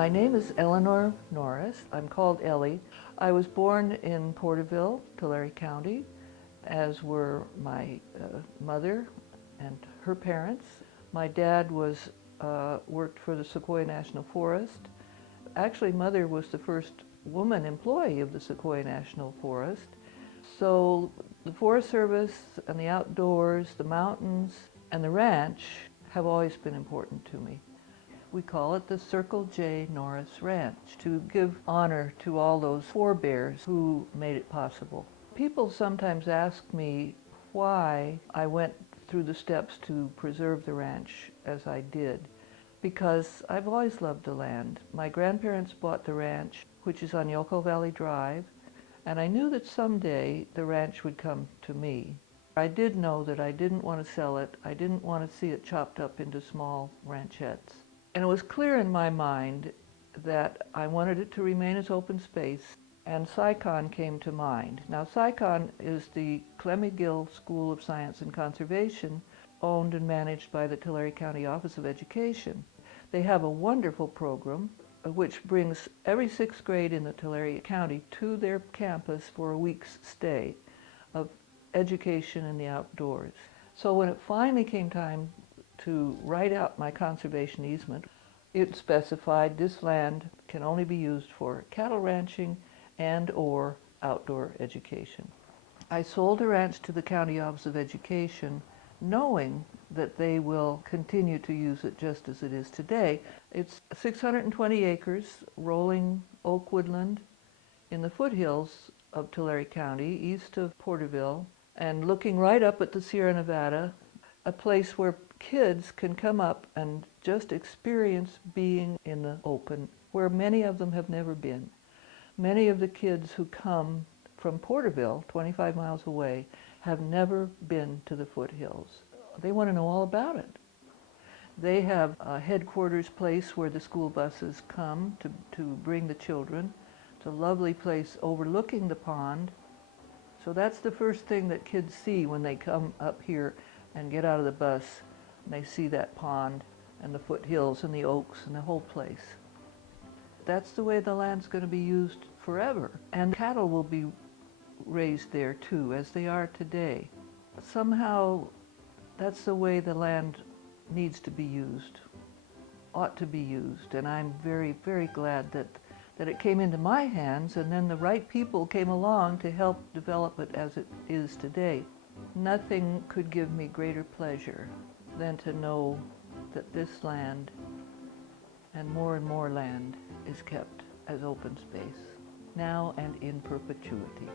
My name is Eleanor Norris. I'm called Ellie. I was born in Porterville, Tulare County, as were my mother and her parents. My dad worked for the Sequoia National Forest. Actually, Mother was the first woman employee of the Sequoia National Forest. So the Forest Service and the outdoors, the mountains, and the ranch have always been important to me. We call it the Circle J Norris Ranch to give honor to all those forebears who made it possible. People sometimes ask me why I went through the steps to preserve the ranch as I did, because I've always loved the land. My grandparents bought the ranch, which is on Yoko Valley Drive, and I knew that someday the ranch would come to me. I did know that I didn't want to sell it. I didn't want to see it chopped up into small ranchettes. And it was clear in my mind that I wanted it to remain as open space, and SciCon came to mind. Now, SciCon is the Clem Gill School of Science and Conservation, owned and managed by the Tulare County Office of Education. They have a wonderful program which brings every sixth grade in the Tulare County to their campus for a week's stay of education in the outdoors. So when it finally came time to write out my conservation easement, it specified this land can only be used for cattle ranching and/or outdoor education. I sold the ranch to the County Office of Education, knowing that they will continue to use it just as it is today. It's 620 acres, rolling oak woodland in the foothills of Tulare County, east of Porterville, and looking right up at the Sierra Nevada, a place where kids can come up and just experience being in the open, where many of them have never been. Many of the kids who come from Porterville, 25 miles away, have never been to the foothills. They want to know all about it. They have a headquarters place where the school buses come to bring the children. It's a lovely place overlooking the pond. So that's the first thing that kids see when they come up here and get out of the bus. And they see that pond and the foothills and the oaks and the whole place. That's the way the land's going to be used forever. And cattle will be raised there too, as they are today. Somehow, that's the way the land needs to be used, ought to be used. And I'm very, very glad that it came into my hands, and then the right people came along to help develop it as it is today. Nothing could give me greater pleasure than to know that this land and more land is kept as open space, now and in perpetuity.